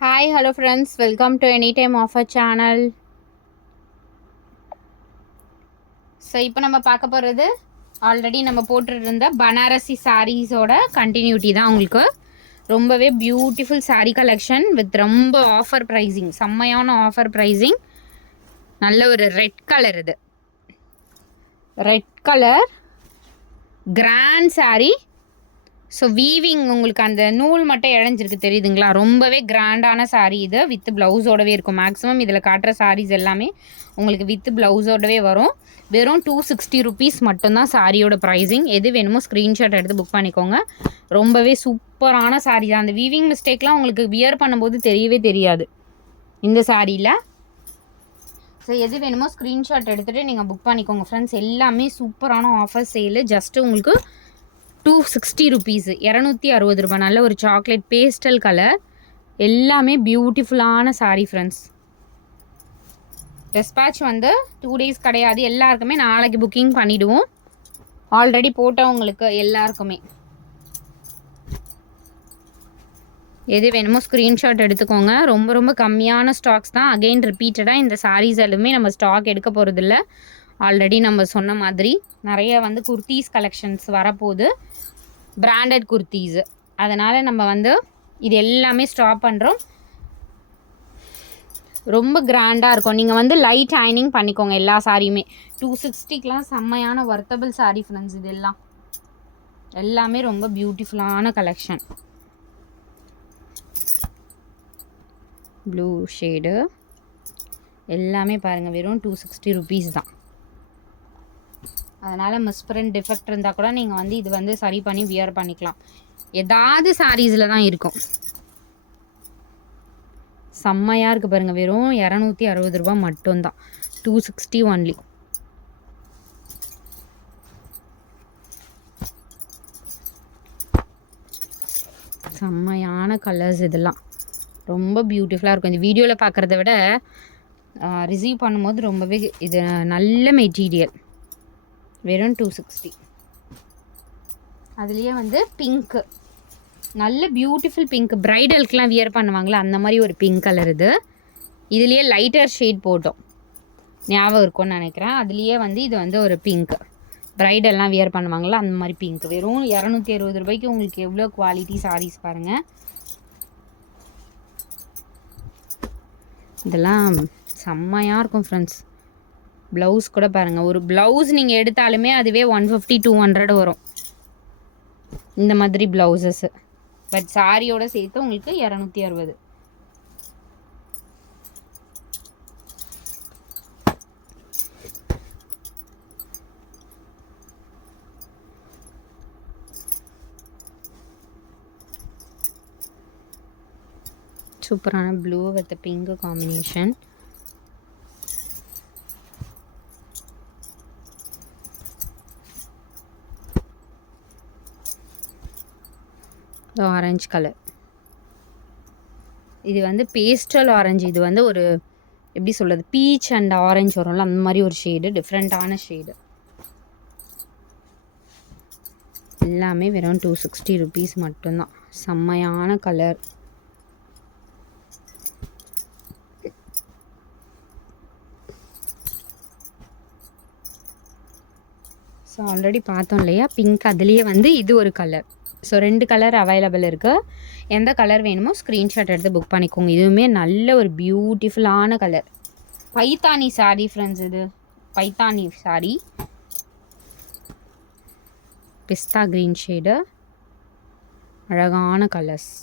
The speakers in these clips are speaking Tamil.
Hi, hello friends, welcome to Anytime Offer channel. So இப்போ நம்ம பார்க்க போகிறது ஆல்ரெடி நம்ம போட்டுருந்த பனாரசி சாரீஸோட கண்டினியூட்டி தான். உங்களுக்கு ரொம்பவே பியூட்டிஃபுல் சாரீ கலெக்ஷன் வித் ரொம்ப ஆஃபர் ப்ரைஸிங், செம்மையான ஆஃபர் ப்ரைஸிங். நல்ல ஒரு ரெட் கலர், இது red colour grand sari. So weaving உங்களுக்கு அந்த நூல் மட்டும் இழைஞ்சிருக்கு தெரியுதுங்களா, ரொம்பவே கிராண்டான சாரீ இது. வித் ப்ளவுஸோடவே இருக்கும். மேக்ஸிமம் இதில் காட்டுற சாரீஸ் எல்லாமே உங்களுக்கு வித் ப்ளவுஸோடவே வரும். வெறும் 260 rupees மட்டும்தான் சாரியோட ப்ரைஸிங். எது வேணுமோ ஸ்க்ரீன்ஷாட் எடுத்து புக் பண்ணிக்கோங்க. ரொம்பவே சூப்பரான சாரீ தான். அந்த வீவிங் மிஸ்டேக்லாம் உங்களுக்கு வியர் பண்ணும்போது தெரியவே தெரியாது இந்த சாரியில். ஸோ எது வேணுமோ ஸ்க்ரீன்ஷாட் எடுத்துகிட்டு நீங்கள் புக் பண்ணிக்கோங்க ஃப்ரெண்ட்ஸ். எல்லாமே சூப்பரான ஆஃபர் சேலு. ஜஸ்ட்டு உங்களுக்கு 260 rupees, 260 ரூபாய். நல்ல ஒரு சாக்லேட் பேஸ்டல் கலர். எல்லாமே பியூட்டிஃபுல்லான சாரீ ஃப்ரெண்ட்ஸ். டெஸ்பேட்ச் வந்து 2 days கிடையாது, எல்லாருக்குமே நாளைக்கு புக்கிங் பண்ணிவிடுவோம். ஆல்ரெடி போட்டவங்களுக்கு எல்லாருக்குமே எது வேணுமோ ஸ்க்ரீன்ஷாட் எடுத்துக்கோங்க. ரொம்ப ரொம்ப கம்மியான ஸ்டாக்ஸ் தான். அகெயின் ரிப்பீட்டடாக இந்த சாரீஸ் எல்லாமே நம்ம ஸ்டாக் எடுக்க போகிறதில்ல. ஆல்ரெடி நம்ம சொன்ன மாதிரி நிறைய வந்து குர்த்தீஸ் கலெக்ஷன்ஸ் வரப்போகுது, பிராண்டட் குர்த்தீஸு. அதனால் நம்ம வந்து இது எல்லாமே ஸ்டாப் பண்ணுறோம். ரொம்ப கிராண்டாக இருக்கும். நீங்கள் வந்து லைட் அயனிங் பண்ணிக்கோங்க எல்லா சாரியுமே. 260க்கெலாம் செம்மையான வர்த்தபிள் சாரீ ஃப்ரெண்ட்ஸ். இது எல்லாமே ரொம்ப பியூட்டிஃபுல்லான கலெக்ஷன். ப்ளூ ஷேடு எல்லாமே பாருங்கள், வெறும் 260 rupees தான். அதனால் மிஸ்பிரிண்ட் டிஃபெக்ட் இருந்தால் கூட நீங்கள் வந்து இது வந்து சரி பண்ணி வியர் பண்ணிக்கலாம். ஏதாவது சாரீஸில் தான் இருக்கும். செம்மையாக இருக்குது பாருங்கள். வெறும் 260 ரூபா மட்டும்தான். 260 ஒன்லி. செம்மையான கலர்ஸ் இதெல்லாம். ரொம்ப பியூட்டிஃபுல்லாக இருக்கும். இந்த வீடியோவில் பார்க்குறத விட ரிசீவ் பண்ணும்போது ரொம்பவே இது நல்ல மெட்டீரியல். வெறும் 260. அதுலேயே வந்து பிங்க்கு, நல்ல பியூட்டிஃபுல் பிங்க். ப்ரைடலுக்குலாம் வியர் பண்ணுவாங்களே அந்த மாதிரி ஒரு பிங்க் கலர் இது. இதுலேயே லைட்டர் ஷேட் போட்டோம், ஞாபகம் இருக்கும்னு நினைக்கிறேன். அதுலேயே வந்து இது வந்து ஒரு பிங்க், ப்ரைடெல்லாம் வியர் பண்ணுவாங்களா அந்த மாதிரி பிங்க். வெறும் 260 ரூபாய்க்கு உங்களுக்கு எவ்வளோ குவாலிட்டி சாரீஸ் பாருங்கள். இதெல்லாம் செம்மையாக இருக்கும் ஃப்ரெண்ட்ஸ். ப்ளவுஸ் கூட பாருங்கள். ஒரு ப்ளவுஸ் நீங்கள் எடுத்தாலுமே அதுவே 150-200 வரும் இந்த மாதிரி ப்ளவுசஸ்ஸு. பட் சாரியோட சேர்த்து உங்களுக்கு 260. சூப்பரான blue with pink combination. Orange colour. இது வந்து பேஸ்டல் ஆரஞ்சு. இது வந்து ஒரு எப்படி சொல்கிறது, பீச் அண்ட் ஆரஞ்சு வரும்ல அந்த மாதிரி ஒரு ஷேடு, டிஃப்ரெண்ட்டான ஷேடு. எல்லாமே வெறும் 260 rupees மட்டும்தான். செம்மையான கலர். ஸோ ஆல்ரெடி பார்த்தோம் இல்லையா பிங்க், அதுலேயே வந்து இது ஒரு கலர். ஸோ 2 கலர் அவைலபிள் இருக்குது. எந்த கலர் வேணுமோ ஸ்க்ரீன்ஷாட் எடுத்து புக் பண்ணிக்கோங்க. இதுவுமே நல்ல ஒரு பியூட்டிஃபுல்லான கலர். பைத்தானி சாரீ ஃப்ரெண்ட்ஸ். இது பைத்தானி சாரீ. பிஸ்தா க்ரீன் ஷேடு, அழகான colours.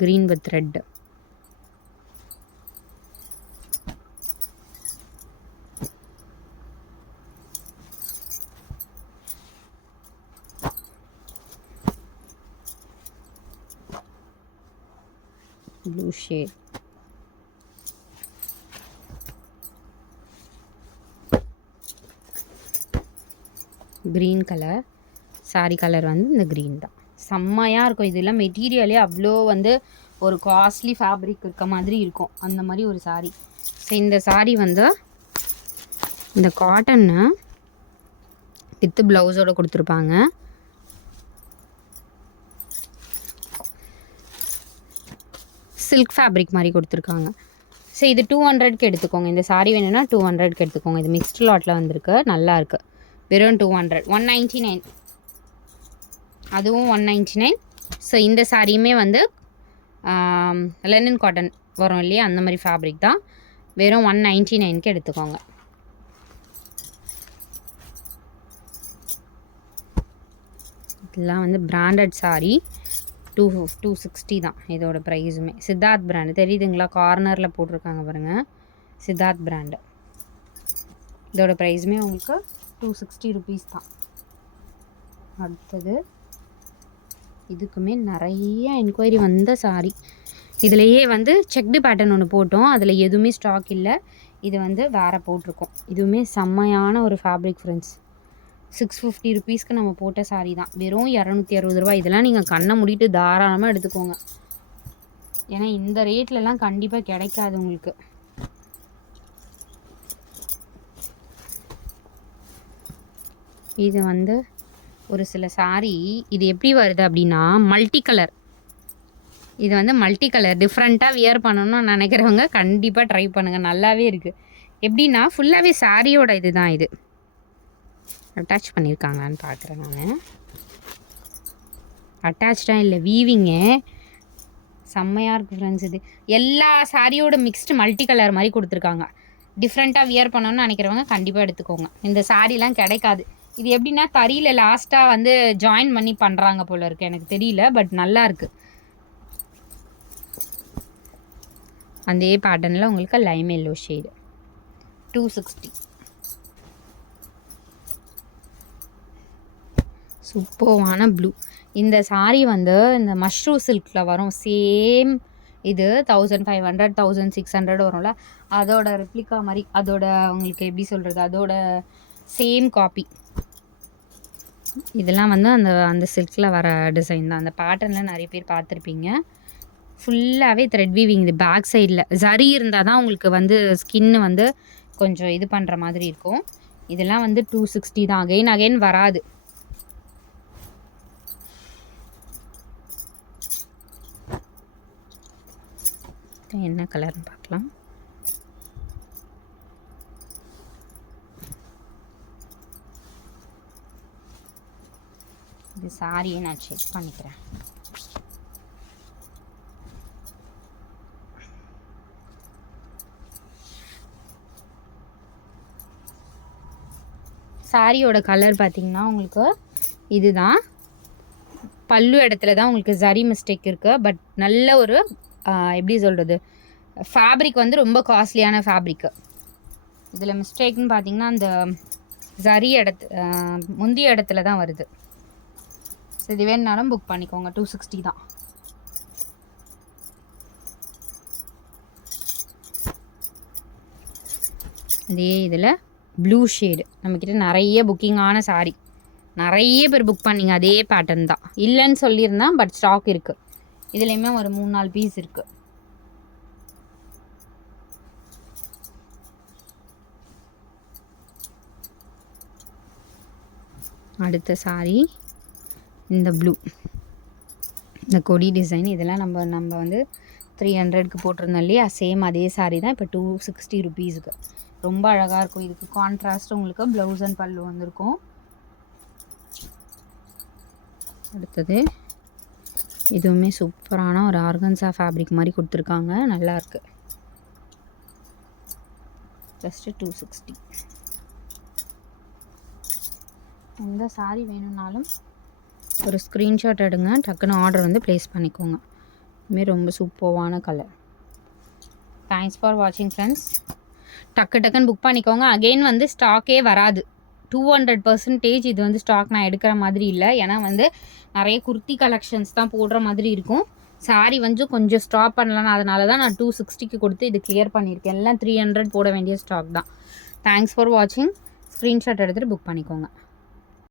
green with red. Blue shade. green color. saree color வந்து இந்த green தான். செம்மையாக இருக்கும். இதெல்லாம் மெட்டீரியலே அவ்வளோ வந்து ஒரு காஸ்ட்லி ஃபேப்ரிக் இருக்க மாதிரி இருக்கும் அந்த மாதிரி ஒரு சாரீ. ஸோ இந்த சாரீ வந்து இந்த காட்டன்னு வித் ப்ளவுஸோட கொடுத்துருப்பாங்க. சில்க் ஃபேப்ரிக் மாதிரி கொடுத்துருக்காங்க. ஸோ இது 200க்கு எடுத்துக்கோங்க. இந்த சாரீ வேணும்னா 200க்கு எடுத்துக்கோங்க. இது மிக்ஸ்ட் லாட்டில் வந்திருக்கு, நல்லா இருக்குது. வெறும் 200, 199. அதுவும் 199. ஸோ இந்த சாரியுமே வந்து லெனின் காட்டன் வரும் இல்லையா, அந்த மாதிரி ஃபேப்ரிக் தான். வெறும் 199க்கு எடுத்துக்கோங்க. இதெல்லாம் வந்து பிராண்டட் சாரீ. 260 தான் இதோட ப்ரைஸுமே. சித்தார்த் பிராண்டு தெரியுதுங்களா, கார்னரில் போட்டிருக்காங்க பாருங்கள், சித்தார்த் பிராண்டு. இதோட ப்ரைஸுமே உங்களுக்கு 260 ருபீஸ் தான். அடுத்தது இதுக்குமே நிறைய என்கொயரி வந்த சாரீ. இதுலேயே வந்து செக்டு பேட்டர்ன் ஒன்று போட்டோம், அதில் எதுவுமே ஸ்டாக் இல்லை. இது வந்து வேறு போட்டிருக்கோம். இதுவுமே செம்மையான ஒரு ஃபேப்ரிக் ஃப்ரெண்ட்ஸ். 650 ருபீஸ்க்கு நம்ம போட்ட சாரீ தான். வெறும் 260 ரூபா. இதெல்லாம் நீங்கள் கண்ணை மூடிட்டு தாராளமாக எடுத்துக்கோங்க. ஏன்னா இந்த ரேட்லலாம் கண்டிப்பாக கிடைக்காது உங்களுக்கு. இது வந்து ஒரு சில சாரீ, இது எப்படி வருது அப்படின்னா மல்டி கலர். இது வந்து மல்டி கலர் டிஃப்ரெண்ட்டாக வியர் பண்ணணும்னு நினைக்கிறவங்க கண்டிப்பாக ட்ரை பண்ணுங்கள், நல்லாவே இருக்குது. எப்படின்னா ஃபுல்லாகவே சாரியோட இது தான். இது அட்டாச் பண்ணியிருக்காங்கன்னு பார்க்குறேன் நான். அட்டாச்சாக இல்லை, வீவிங்கு செம்மையாக இருக்குது ஃப்ரெண்ட்ஸ். இது எல்லா சாரியோட மிக்ஸ்டு மல்டி கலர் மாதிரி கொடுத்துருக்காங்க. டிஃப்ரெண்ட்டாக வியர் பண்ணணும்னு நினைக்கிறவங்க கண்டிப்பாக எடுத்துக்கோங்க. இந்த சாரீலாம் கிடைக்காது. இது எப்படின்னா தறியில் லாஸ்ட்டாக வந்து ஜாயின் பண்ணி பண்ணுறாங்க போல இருக்குது, எனக்கு தெரியல, பட் நல்லா இருக்குது. அதே பேட்டர்னில் உங்களுக்கு லைம் எல்லோ ஷேடு 260. சூப்பர்வான ப்ளூ. இந்த சாரீ வந்து இந்த மஷ்ரூம் சில்கில் வரும். சேம் இது 1500 1600 வரும்ல, அதோட ரெப்ளிகா மாதிரி, அதோட உங்களுக்கு எப்படி சொல்கிறது, அதோட சேம் காப்பி. இதெல்லாம் வந்து அந்த அந்த சில்கில் வர டிசைன் தான். அந்த பேட்டர்னில் நிறைய பேர் பார்த்துருப்பீங்க. ஃபுல்லாகவே த்ரெட் வீவிங். இது பேக் சைடில் ஜரி இருந்தால் தான் உங்களுக்கு வந்து ஸ்கின்னு வந்து கொஞ்சம் இது பண்ணுற மாதிரி இருக்கும். இதெல்லாம் வந்து 260 தான். அகைன் வராது. என்ன கலர்னு பார்க்கலாம். இது சாரியை நான் செக் பண்ணிக்கிறேன். சாரியோட கலர் பார்த்திங்கன்னா உங்களுக்கு இதுதான். பல்லு இடத்துல தான் உங்களுக்கு ஜரி மிஸ்டேக் இருக்குது. பட் நல்ல ஒரு எப்படி சொல்கிறது, ஃபேப்ரிக் வந்து ரொம்ப காஸ்ட்லியான ஃபேப்ரிக்கு. இதில் மிஸ்டேக்னு பார்த்திங்கன்னா அந்த ஜரி முந்திய இடத்துல தான் வருது. ஸோ இது வேணுனாலும் புக் பண்ணிக்கோங்க. 260 தான். இதே இதில் ப்ளூ ஷேடு நம்மக்கிட்ட நிறைய புக்கிங்கான சாரீ, நிறைய பேர் புக் பண்ணிங்க. அதே பேட்டர்ன் தான், இல்லைன்னு சொல்லியிருந்தேன், பட் ஸ்டாக் இருக்குது. இதுலேயுமே ஒரு 3-4 பீஸ் இருக்குது. அடுத்த சாரீ இந்த ப்ளூ, இந்த கொடி டிசைன். இதெல்லாம் நம்ம வந்து 300க்கு போட்டிருந்தோம் இல்லையா, சேம் அதே சாரீ தான். இப்போ 260 ருபீஸுக்கு ரொம்ப அழகாக இருக்கும். இதுக்கு கான்ட்ராஸ்ட் உங்களுக்கு ப்ளவுஸ் அண்ட் பல்லு வந்திருக்கும். அடுத்தது இதுவுமே சூப்பரான ஒரு ஆர்கன்ஸா ஃபேப்ரிக் மாதிரி கொடுத்துருக்காங்க, நல்லாயிருக்கு. ஜஸ்ட்டு 260. எந்த சாரீ வேணும்னாலும் ஒரு ஸ்க்ரீன்ஷாட் எடுங்க, டக்குன்னு ஆர்டர் வந்து ப்ளேஸ் பண்ணிக்கோங்க. இதுமாரி ரொம்ப சூப்பர்வான கலர். தேங்க்ஸ் ஃபார் வாட்சிங் ஃப்ரெண்ட்ஸ். டக்குன்னு புக் பண்ணிக்கோங்க. அகெயின் வந்து ஸ்டாக்கே வராது. 200% இது வந்து ஸ்டாக் நான் எடுக்கிற மாதிரி இல்லை. ஏன்னா வந்து நிறைய குர்த்தி கலெக்ஷன்ஸ் தான் போடுற மாதிரி இருக்கும். சாரீ வந்து கொஞ்சம் ஸ்டாப் பண்ணலாம், அதனால தான் நான் 260க்கு கொடுத்து இது கிளியர் பண்ணியிருக்கேன். எல்லாம் 300 போட வேண்டிய ஸ்டாக் தான். தேங்க்ஸ் ஃபார் வாட்சிங். ஸ்க்ரீன்ஷாட் எடுத்துகிட்டு புக் பண்ணிக்கோங்க.